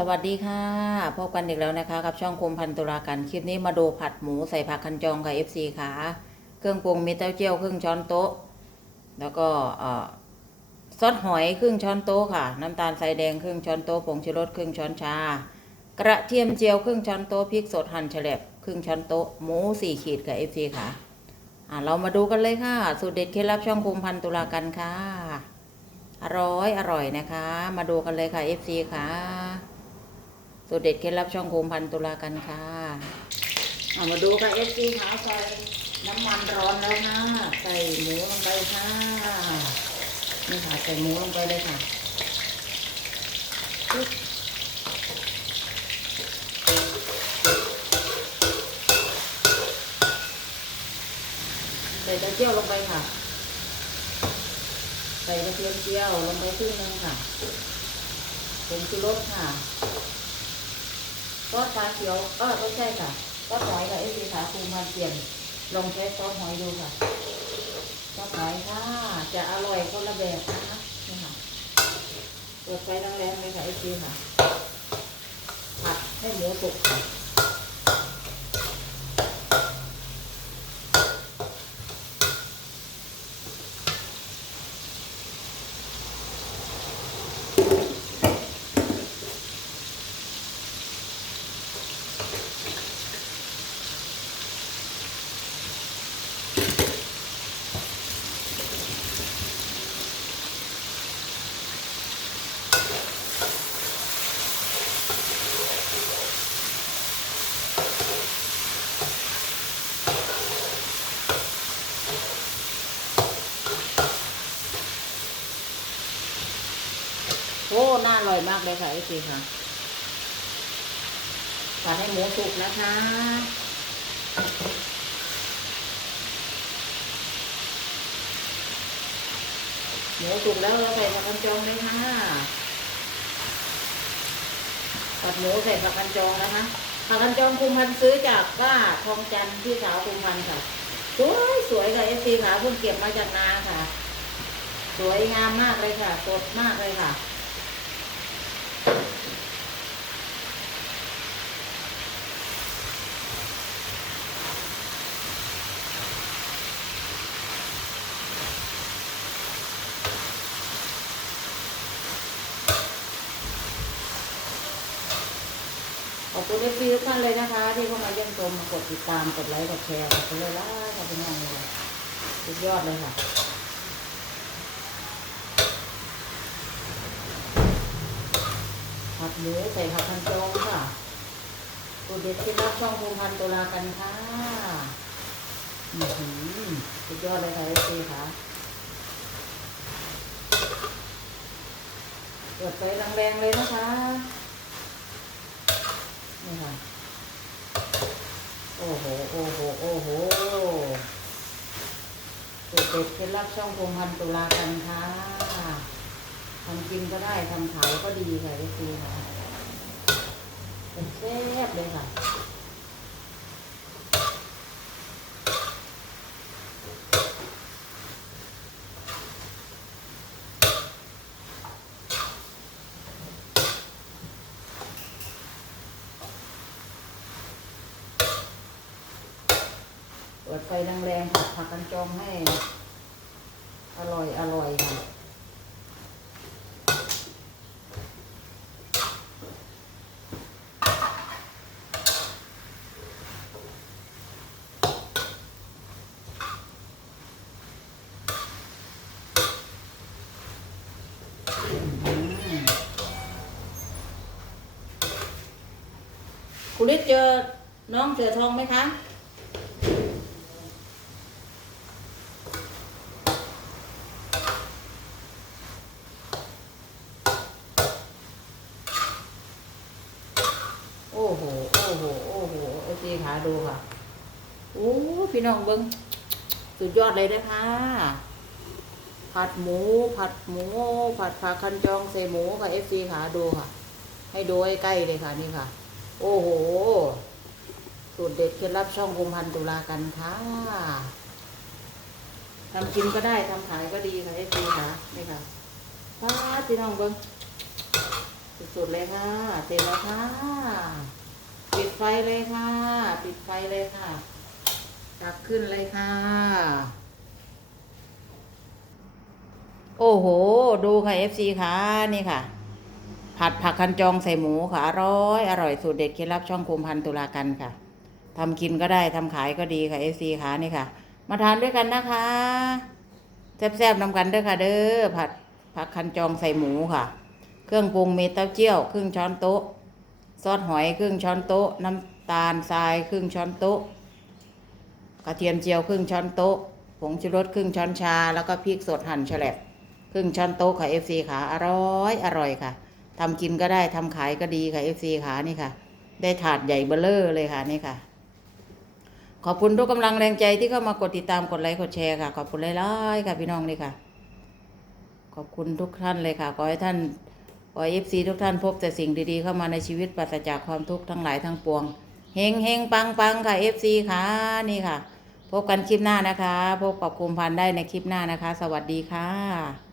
สวัสดีค่ะ พบกันอีกแล้วนะคะ กับช่องคุมพันตุลากันคลิปนี้มาดูผัดหมูใส่ผักคันจองกับ FC ค่ะเครื่องปรุงมีเต้าเจี้ยวครึ่งช้อนโต๊ะ แล้วก็ซอสหอยครึ่งช้อนโต๊ะค่ะ น้ำตาลทรายแดงครึ่งช้อนโต๊ะผงชูรสครึ่งช้อนชา กระเทียมเจียวครึ่งช้อนโต๊ะพริกสดหั่นแฉลบครึ่งช้อนโต๊ะหมูสี่ขีดกับ FC ค่ะอะเรามาดูกันเลยค่ะ สูตรเด็ดเคล็ดลับช่องคุมพันตุลากันค่ะ อร่อยอร่อยนะคะ มาดูกันเลยค่ะ FC ค่ะ สูตรเด็ดเคล็ดลับช่องโคมพันตุลากันค่ะเอามาดูค่ะเอฟซีขาวใส่น้ำมันร้อนแล้วนะใส่หมูลงไปค่ะนี่ค่ะใส่หมูลงไปเลยค่ะใส่กระเจียวลงไปค่ะ ใส่กระเทียมเจียวลงไปครึ่งหนึงค่ะผงชูรสค่ะ ซอสฟ้าเขียวเออไม่ใช่ค่ะซอสหอยค่ะไอ้สีขาคูมันเปลี่ยนลองใช้ซอสหอยดูค่ะซอสหอยค่ะ จะอร่อยคนละแบบนะคะนี่ค่ะเปิดไฟแรงๆเลยค่ะไอ้สีค่ะผัดให้หมูสุกค่ะ โอ้น่าอร่อยมากเลยค่ะไอ้สีค่ะผัดให้หมูสุกนะคะหมูสุกแล้วเราใส่ผักกันจองเลยค่ะผัดหมูใส่ผักกันจองนะคะผักกันจองคุมพันซื้อจากป้าทองจันที่สาวคุมพันค่ะ สวยสวยค่ะเอฟซีค่ะเพิ่งเก็บมาจากนาค่ะ สวยงามมากเลยค่ะ สดมากเลยค่ะ อบคุณเอฟซีทุกท่านเลยนะคะ ที่เข้ามาเยี่ยมชมกดติดตามกดไลค์กดแชร์ขอบคุณเลยล่ะขอบคุณมากเลยสุดยอดเลยค่ะผัดหมูใส่ผักคันโจงค่ะสูตรเด็ดที่รับช่องภูพันตุลากันค่ะอือหือสุดยอดเลยค่ะเอฟซีค่ะเปิดไฟแรงๆเลยนะคะ นี่ค่ะ โอ้โห โอ้โห โอ้โหเด็ดเด็ดเคล็ดลับช่องพงพันตุลากันค่ะทำกินก็ได้ทำขายก็ดีค่ะพี่ซีค่ะเป็นแซ่บเลยค่ะ ดไฟแรงๆผัดผักกันจองให้ อร่อยอร่อยค่ะคุณฤทธิ์เจอน้องเสือทองไหมคะ โอ้โห โอ้โห โอ้โหไอ ซีขาดูค่ะโอ้พี่น้องเบิ้งสุดยอดเลยนะคะ ผัดหมู ผัดหมู ผัดผักคันจองใส่หมูค่ะเอฟซีขาดูค่ะ ให้ดูใใกล้เลยค่ะนี่ค่ะ โอ้โหสูตรเด็ดเคล็ดลับช่องคุมพันตุลากันค่ะทำกินก็ได้ทำขายก็ดีค่ะเอฟซีค่ะนี่ค่ะป้าพี่น้องเบิ้งสุดๆเลยค่ะเสร็จแล้วค่ะปิดไฟเลยค่ะ ปิดไฟเลยค่ะตักขึ้นเลยค่ะ โอ้โห ดูค่ะ FC ค่ะ นี่ค่ะ ผัดผักคันจองใส่หมูค่ะ อร่อย อร่อยสูตรเด็ดเคล็ดลับช่องคุมพันตุลากันค่ะทำกินก็ได้ทำขายก็ดีค่ะ FC ค่ะ นี่ค่ะ มาทานด้วยกันนะคะ แซ่บๆนำกันเด้อค่ะ เด้อ ผัดผักคันจองใส่หมูค่ะ เครื่องปรุงมีเต้าเจี้ยว ครึ่งช้อนโต๊ะ ซอสหอยครึ่งช้อนโต๊ะ น้ำ ตาลทรายครึ่งช้อนโต๊ะ กระเทียมเจียวครึ่งช้อนโต๊ะ ผงชูรสครึ่งช้อนชา แล้วก็พริกสดหั่นแฉลบครึ่งช้อนโต๊ะค่ะ FC ค่ะอร่อยอร่อยค่ะทำกินก็ได้ทำขายก็ดีค่ะ FC ค่ะนี่ค่ะ ได้ถาดใหญ่เบ้อเลอร์เลยค่ะนี่ค่ะ ขอบคุณทุกกำลังแรงใจที่เข้ามากดติดตามกดไลค์กดแชร์ค่ะ ขอบคุณหลายๆค่ะพี่น้องนี่ค่ะ ขอบคุณทุกท่านเลยค่ะขอให้ท่านขอเอฟซีทุกท่านพบแต่สิ่งดีๆเข้ามาในชีวิตปราศจากความทุกข์ทั้งหลายทั้งปวง เฮงเฮงปังปังค่ะเอฟซีค่ะนี่ค่ะ พบกันคลิปหน้านะคะ พบกับคุมพันได้ในคลิปหน้านะคะ สวัสดีค่ะ